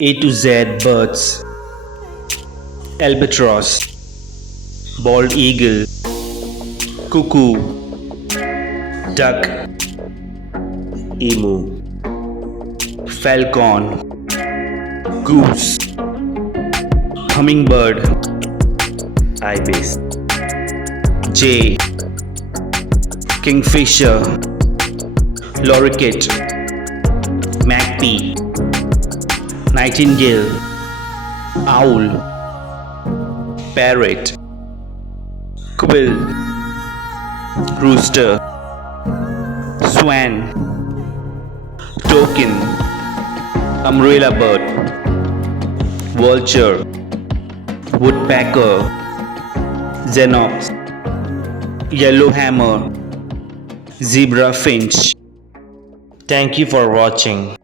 A to Z birds, albatross, bald eagle, cuckoo, duck, emu, falcon, goose, hummingbird, ibis, jay, kingfisher, lorikeet, magpie, nightingale, owl, parrot, quill, rooster, swan, token, umbrella bird, vulture, woodpecker, xenox, yellowhammer, zebra finch. Thank you for watching.